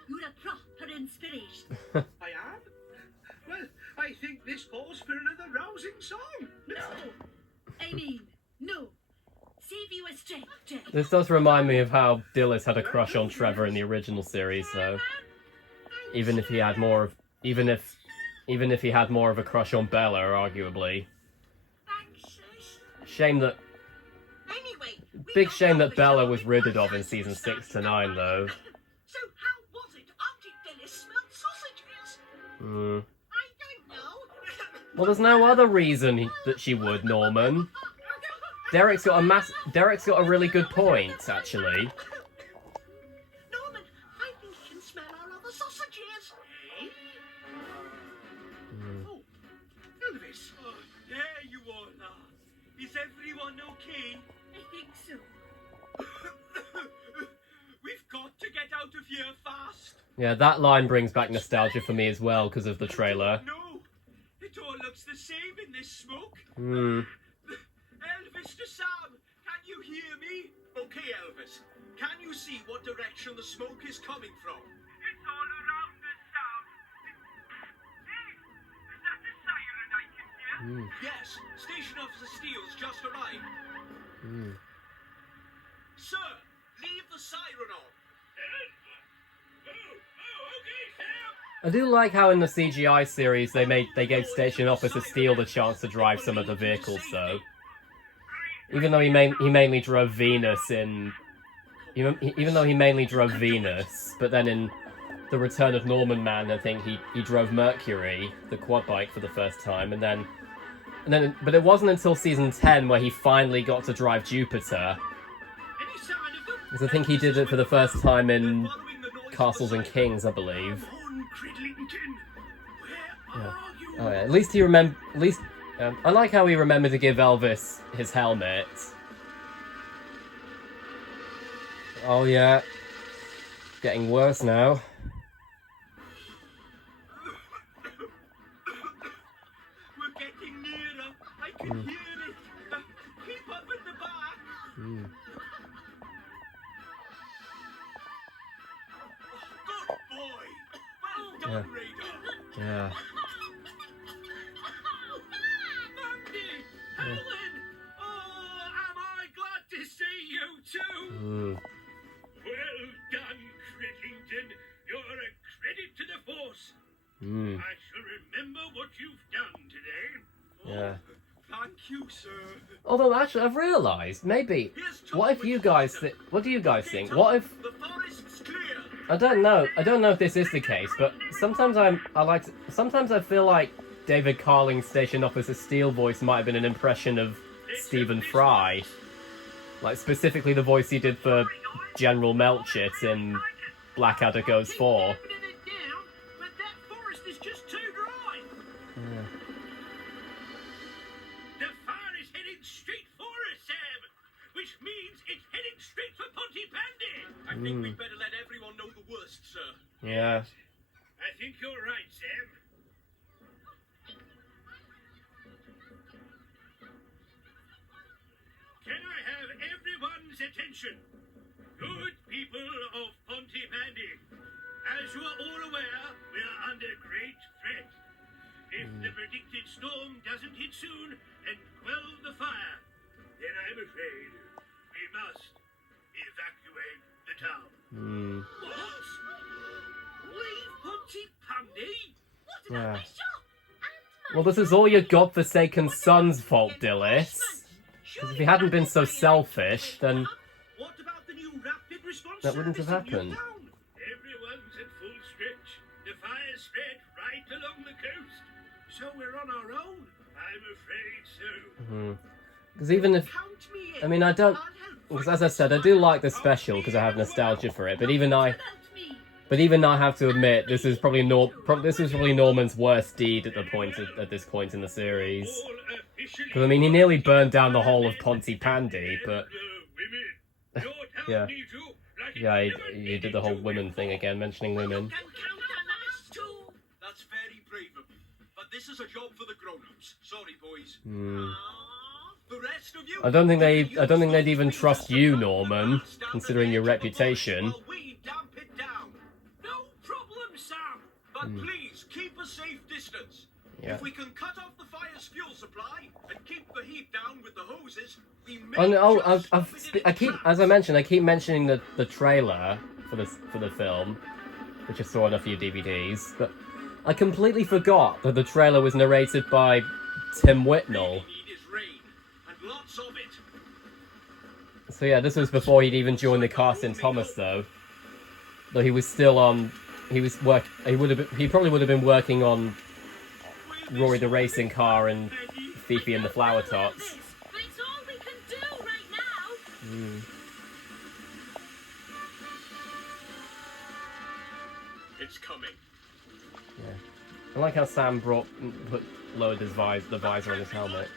You're a proper inspiration. I am? Well, I think this calls for another rousing song. No! I mean, no. Save you a strength, Trev. This does remind me of how Dillis had a crush on Trevor in the original series, though. Even if he had more of a crush on Bella, arguably. Thanks, sis. Shame that Anyway, we Big don't shame know that for Bella sure was if ridded our of in season sausages 6 to 9, though. So how was it Auntie Dillis smelled sausages? I don't know. Well, there's no other reason that she would, Norman. Derek's got a really good point, actually. Norman, I think you can smell our other sausages. Eh? Oh, Elvis. Oh, there you all are. Is everyone okay? I think so. We've got to get out of here fast. Yeah, that line brings back nostalgia for me as well because of the trailer. No, it all looks the same in this smoke. Hey, Elvis. Can you see what direction the smoke is coming from? It's all around us, Sam. Hey, is that the siren I can hear? Yes, Station Officer Steele's just arrived. Sir, leave the siren on. Okay, Sam. I do like how in the CGI series they gave Station Officer Steele the chance to drive some of the vehicles though. Even though he mainly drove Venus in... Even though he mainly drove Venus, but then in The Return of Norman Man, I think he drove Mercury, the quad bike, for the first time, and then, but it wasn't until season 10 where he finally got to drive Jupiter. Any sign of them? Because I think he did it for the first time in Castles and Kings, I believe. Come on, Cridlington. Where Yeah. are you? Oh yeah, at least he I like how he remembered to give Elvis his helmet. Oh yeah. Getting worse now. We're getting nearer. I can hear it. Keep up at the back. Good boy. Well done, Radar. Yeah. Mandy! Helen! Oh, am I glad to see you too! Well done, Cridlington. You're a credit to the force. I shall remember what you've done today. Yeah. Thank you, sir. Although actually, I've realised maybe. What if you guys what do you guys think? What if The forest's clear. I don't know if this is the case, but sometimes sometimes I feel like David Carling's Station Officer Steele voice might have been an impression of Stephen Fry. Like specifically the voice he did for General Melchett in Blackadder Goes 4. But that forest is just too dry. The fire is heading straight for us, Sam, which means it's heading straight for Pontypandy. I think we'd better let everyone know the worst, sir. Yeah. I think you're right, Sam. Can I have everyone's attention? Good people of Pontypandy, as you are all aware, we are under great threat. If the predicted storm doesn't hit soon and quell the fire, then I'm afraid we must evacuate the town. What? Leave Pontypandy? What Yeah. about my shop? Well, this is all your godforsaken son's fault, Dillis. Because if he hadn't been so selfish, then What about the new rapid response that wouldn't have service in happened. Newtown? Everyone's at full stretch. The fire's spread right along the coast. So we're on our own? I'm afraid so. Because even if Count me in. I mean I don't, I'll help. because as I said, I do like the special because I have nostalgia for it. But even I have to admit this is probably Norman's worst deed at this point in the series. All officially Because I mean he nearly burned down the whole of Pontypandy, but women. Your town Yeah. needs you like it yeah, never he needed did the whole you women before. thing again, mentioning women. Don't count on us too. That's very brave of you. But this is a job for the grown-ups. Sorry, boys. The rest of you. I don't think they'd even trust you, Norman, considering your reputation. While we damp it down. No problem, Sam. But please keep a safe distance. Yeah. If we can cut off the fire's fuel supply and keep the heat down with the hoses, we may I keep, as I mentioned, I keep mentioning the trailer for the film, which I saw on a few DVDs, but I completely forgot that the trailer was narrated by Tim Whitnell. And lots of it. So yeah, this was before he'd even joined the cast in Thomas, though. Though he was still on, he probably would have been working on Rory the Racing Car and Fifi and the Flower Tots. But it's all we can do right now. It's coming. Yeah. I like how Sam lowered the visor on his helmet.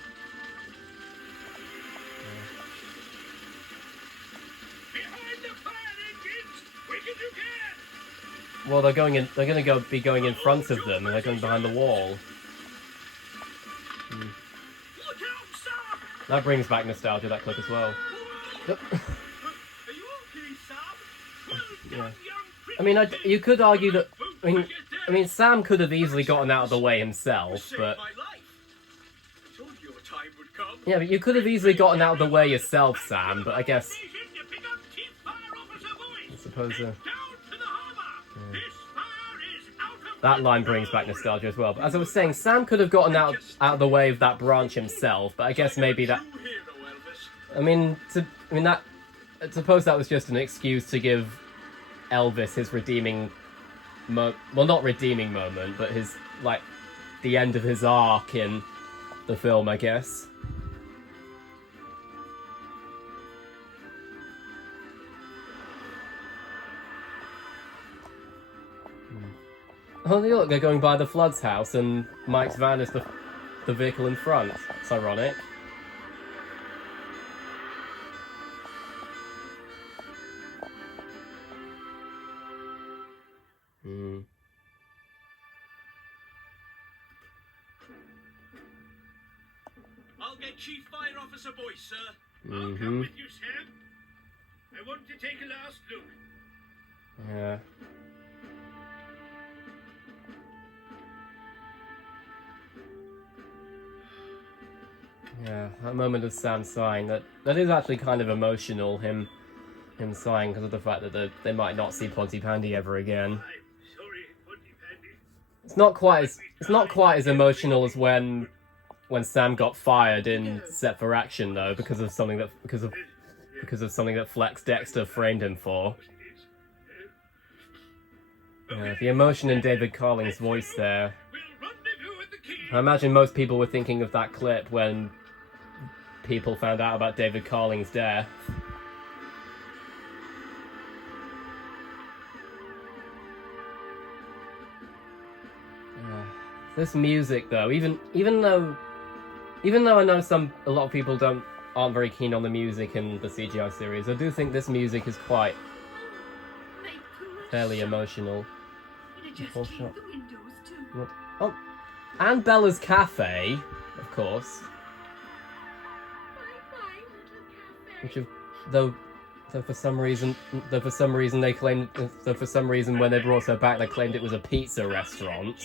Behind the fire engines! Quick as you can! Well, they're gonna be going in front of them, and they're going behind the wall. Look out, Sam! That brings back nostalgia, that clip as well. It's Yeah. I mean, you could argue that. I mean, Sam could have easily gotten out of the way himself, but yeah, but you could have easily gotten out of the way yourself, Sam. But I guess I suppose that line brings back nostalgia as well. But as I was saying, Sam could have gotten out of the way of that branch himself. But I guess maybe that. I suppose that was just an excuse to give Elvis his redeeming well, not redeeming moment, but his, like, the end of his arc in the film, I guess. Oh, look, they're going by the Flood's house, and Mike's van is the vehicle in front. It's ironic. I'll get Chief Fire Officer Boyce, sir. I'll come with you, Sam. I want to take a last look. Yeah. Yeah, that moment of Sam sighing, that is actually kind of emotional, him sighing because of the fact that they might not see Pontypandy ever again. I'm sorry, Pontypandy. It's not quite as emotional as when Sam got fired in Set for Action, though, because of something that Flex Dexter framed him for. Yeah, the emotion in David Carling's voice there. We'll rendezvous at the key. I imagine most people were thinking of that clip when people found out about David Carling's death. This music, though, even though I know a lot of people aren't very keen on the music in the CGI series, I do think this music is quite fairly emotional. Oh, and Bella's Cafe, of course. Which, though for some reason they claimed, when they brought her back, they claimed it was a pizza restaurant.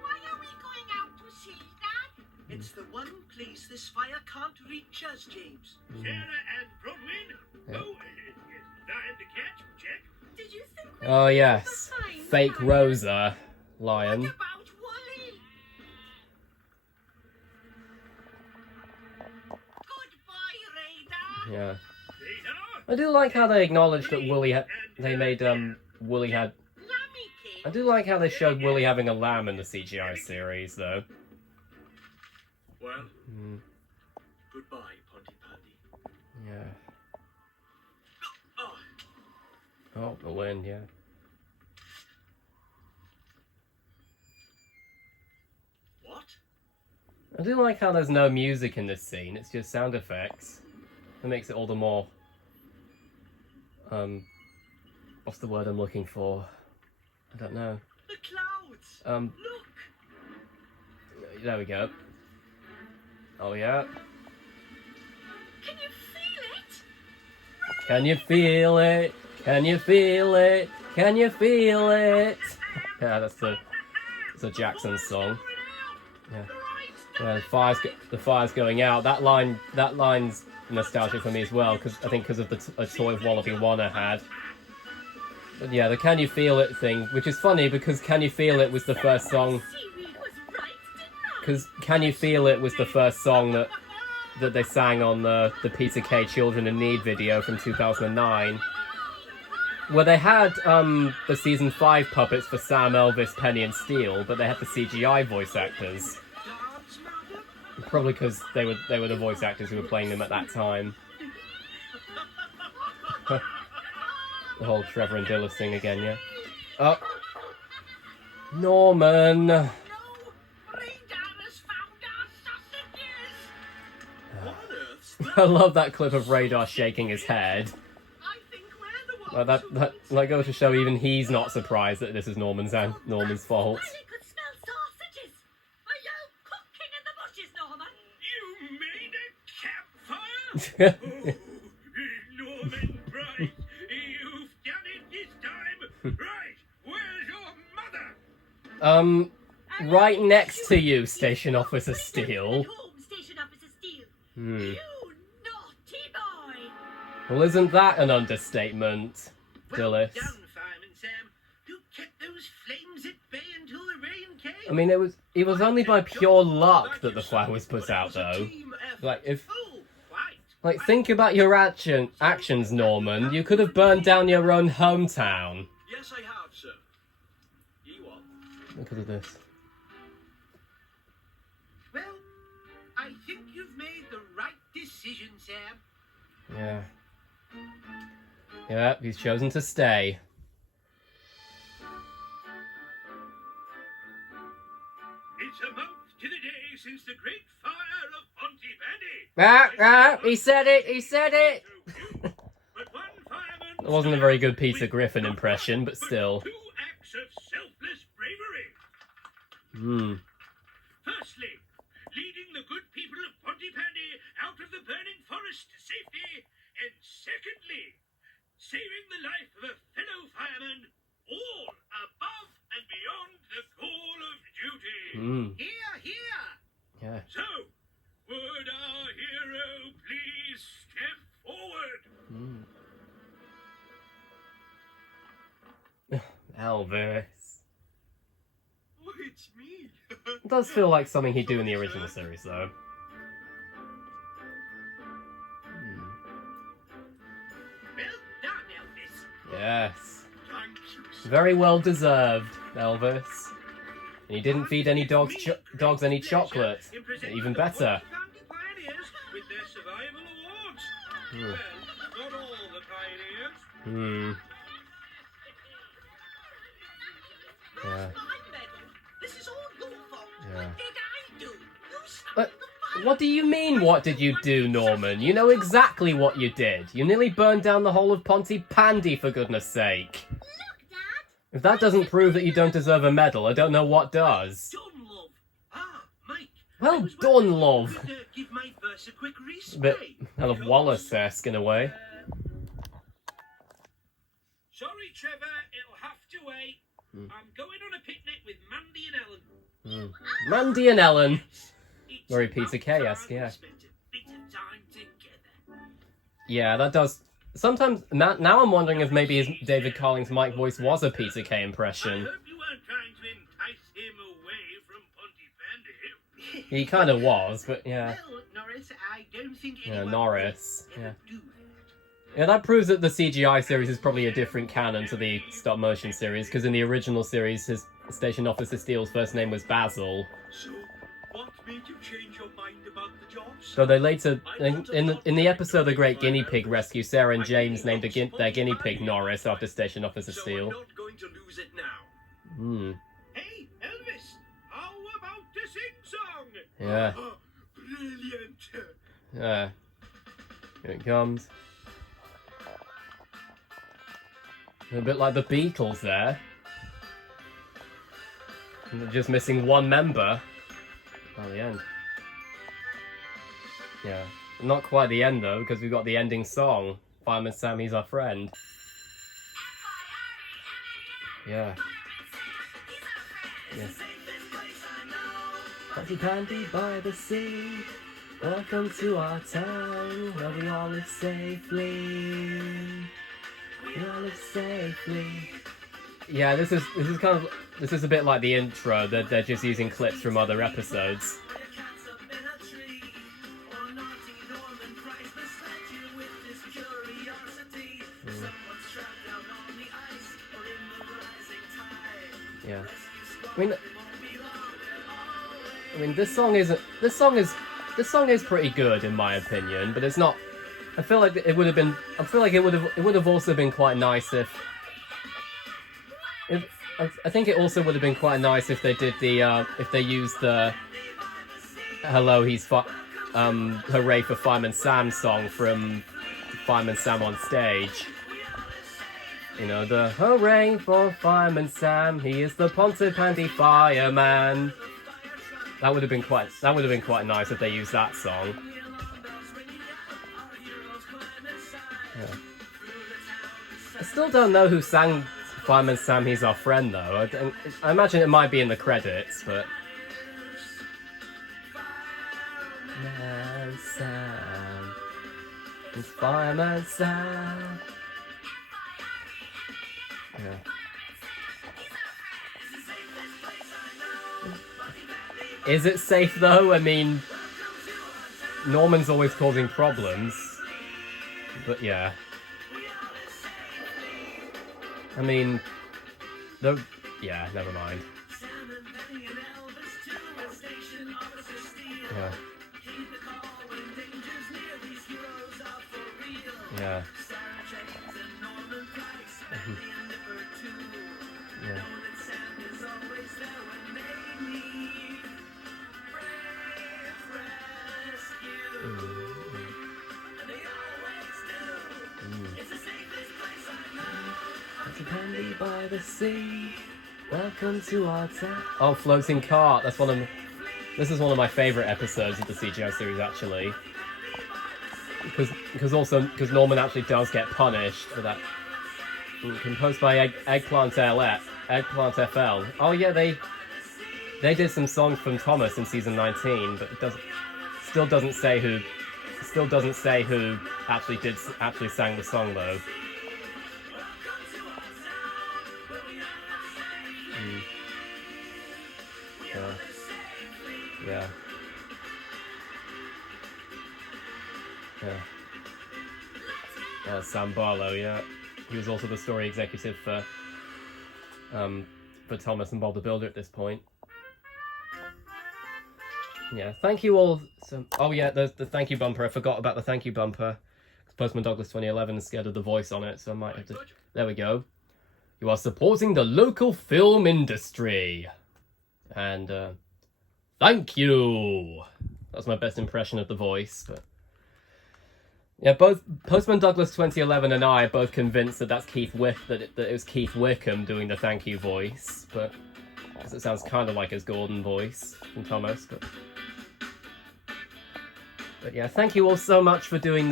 Why are we going out to see that? It's the one place this fire can't reach us, James. Sarah and Bronwyn. Yeah. Oh, yes. Lion the cat. Check. Did you think we Oh yes, fake Rosa, lion. What about Wooly? Goodbye, Radar. Yeah. Radar. I do like how they acknowledged that Wooly had Lammy I Kid. do like how they showed Wooly having a lamb in the CGI series, though. Well, goodbye, Pontypandy. Yeah. Oh, Oh, the wind, yeah. what? I do like how there's no music in this scene, it's just sound effects. It makes it all the more... what's the word I'm looking for? I don't know. The clouds. Look. There we go. Oh, yeah. Can you feel it? Can you feel it? Can you feel it? Can you feel it? Yeah, that's the Jackson song. Yeah. Yeah, the fire's going out. That line's nostalgic for me as well, because I think because of a toy Wallaby Warner had. But yeah, the Can You Feel It thing, which is funny because Can You Feel It was the first song. Seaweed was right, didn't I? Because Can You Feel It was the first song that they sang on the Peter Kay Children in Need video from 2009. Where they had the season 5 puppets for Sam, Elvis, Penny and Steele, but they had the CGI voice actors. Dance, madam. Probably because they were the voice actors who were playing them at that time. The whole Trevor and Dillis thing again, yeah. Oh, Norman. No, Radar has found our sausages. What on earth's I love that clip of Radar shaking his head. I think we're the ones. Well, that goes to show even he's not surprised that this is Norman's fault. I could smell sausages. Are you cooking in the bushes, Norman? You made a campfire? Oh, Norman Price, you've done it Right, where's your mother? Right next to you, Station Officer Steele. Home, Station Officer Steele. Hmm. You naughty boy. Well, isn't that an understatement, Dillis? Well done, Fireman Sam. You kept those flames at bay until the rain came. I mean, it was only by pure luck that the fire was put out, though. Like, if... Oh, quite. Like, think about your actions, Norman. You could have burned down your own hometown. Yes, I have, sir. You are. Look at this. Well, I think you've made the right decision, Sam. Yeah. Yeah, he's chosen to stay. It's a month to the day since the great fire of Pontypandy. He said it, he said it! But one fireman That wasn't a very good Peter Griffin impression, but still. two acts of selfless bravery. Hmm. Firstly, leading the good people of Pontypandy out of the burning forest to safety. And secondly, saving the life of a fellow fireman, all above and beyond the call of duty. Hmm. Here, here. Yeah. So, would our hero please step forward? Hmm. Elvis. Oh, it's me. It does feel like something he'd do in the original series, though. Well done, Elvis. Yes. Thank you, sir. Very well deserved, Elvis. And he didn't feed any dogs any chocolate. In presenting Even the better. Pontypandy pioneers with their survival awards. Hmm. Well, not all the pioneers. Hmm. Yeah. Where's my medal? This is all your fault. Yeah. What did I do? You started But the fire. what do you mean, what did you do, Norman? You know exactly what you did. You nearly burned down the whole of Pontypandy, for goodness sake. Look, Dad. If that doesn't prove that you don't deserve a medal, I don't know what does. Done, love. Ah, Mike. Well I was done, wondering if love. you could, give my verse a quick A bit respray. kind of Wallace-esque in a way. Sorry, Trevor, it'll have to wait. Hmm. I'm going on a picnic with Mandy and Helen. Mandy and Helen. It's Very about Peter K-esque, time we yeah. spent a bit of time together. Yeah, that does. Sometimes now I'm wondering if maybe his David Carling's Mike voice was a Peter K I impression. hope you weren't trying to entice him away from Pontypandy. He kind of was, but yeah. Well, Norris, I don't think Yeah, anyone Norris. would Yeah. ever do that. Yeah, that proves that the CGI series is probably a different canon to the stop motion series, because in the original series, his Station Officer Steele's first name was Basil. So, what made you change your mind about the job, sir? So they later, in the episode The Great Guinea Pig Rescue, Sarah and James named their guinea pig Norris after Station Officer So I'm Steele. not going to lose it now. Hmm. Hey, Elvis, how about the sing-song? Yeah. Ah, brilliant. Yeah. Here it comes. A bit like the Beatles there. And they're just missing one member. At the end. Yeah. Not quite the end though, because we've got the ending song. Fireman Sam, he's our friend. Yeah. Yeah. Pontypandy by the sea. Welcome to our town where we all live safely. We all live safely. Yeah, this is a bit like the intro. They're just using clips from other episodes. Yeah. I mean, this song is pretty good in my opinion, but it's not. I feel like it would have been. I feel like it would have also been quite nice if. I think it also would have been quite nice if they did the if they used the "Hello, hooray for Fireman Sam" song from Fireman Sam on Stage. You know, the hooray for Fireman Sam, he is the Pontypandy fireman. That would have been quite nice if they used that song. Yeah. I still don't know who sang Fireman Sam, he's our friend, though. I imagine it might be in the credits, but... Fireman Sam. It's Fireman Sam. Yeah. Is it safe, though? I mean... Norman's always causing problems. But yeah. I mean... Yeah, never mind. Yeah. Yeah. Yeah. Pontypandy by the sea. Welcome to our town. Oh, floating cart. That's one of. This is one of my favorite episodes of the CGI series, actually. Because Norman actually does get punished for that. Composed by Eggplant FL. Oh yeah, they did some songs from Thomas in season 19, but it still doesn't say who actually sang the song though. Yeah. Sam Barlow, yeah. He was also the story executive for Thomas and Bob the Builder at this point. Yeah, thank you all. Oh yeah, there's the thank you bumper. I forgot about the thank you bumper. Postman Douglas 2011 is scared of the voice on it, so I might have to... There we go. You are supporting the local film industry. And, thank you! That's my best impression of the voice, but... Yeah, both Postman Douglas 2011 and I are both convinced that that's that it was Keith Wickham doing the thank you voice, but... Because it sounds kind of like his Gordon voice from Thomas, but... But yeah, thank you all so much for doing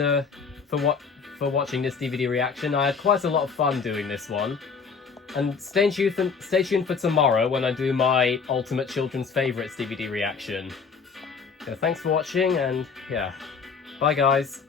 for watching this DVD reaction. I had quite a lot of fun doing this one. And stay tuned for tomorrow when I do my Ultimate Children's Favourites DVD reaction. Yeah, thanks for watching, and yeah, bye guys.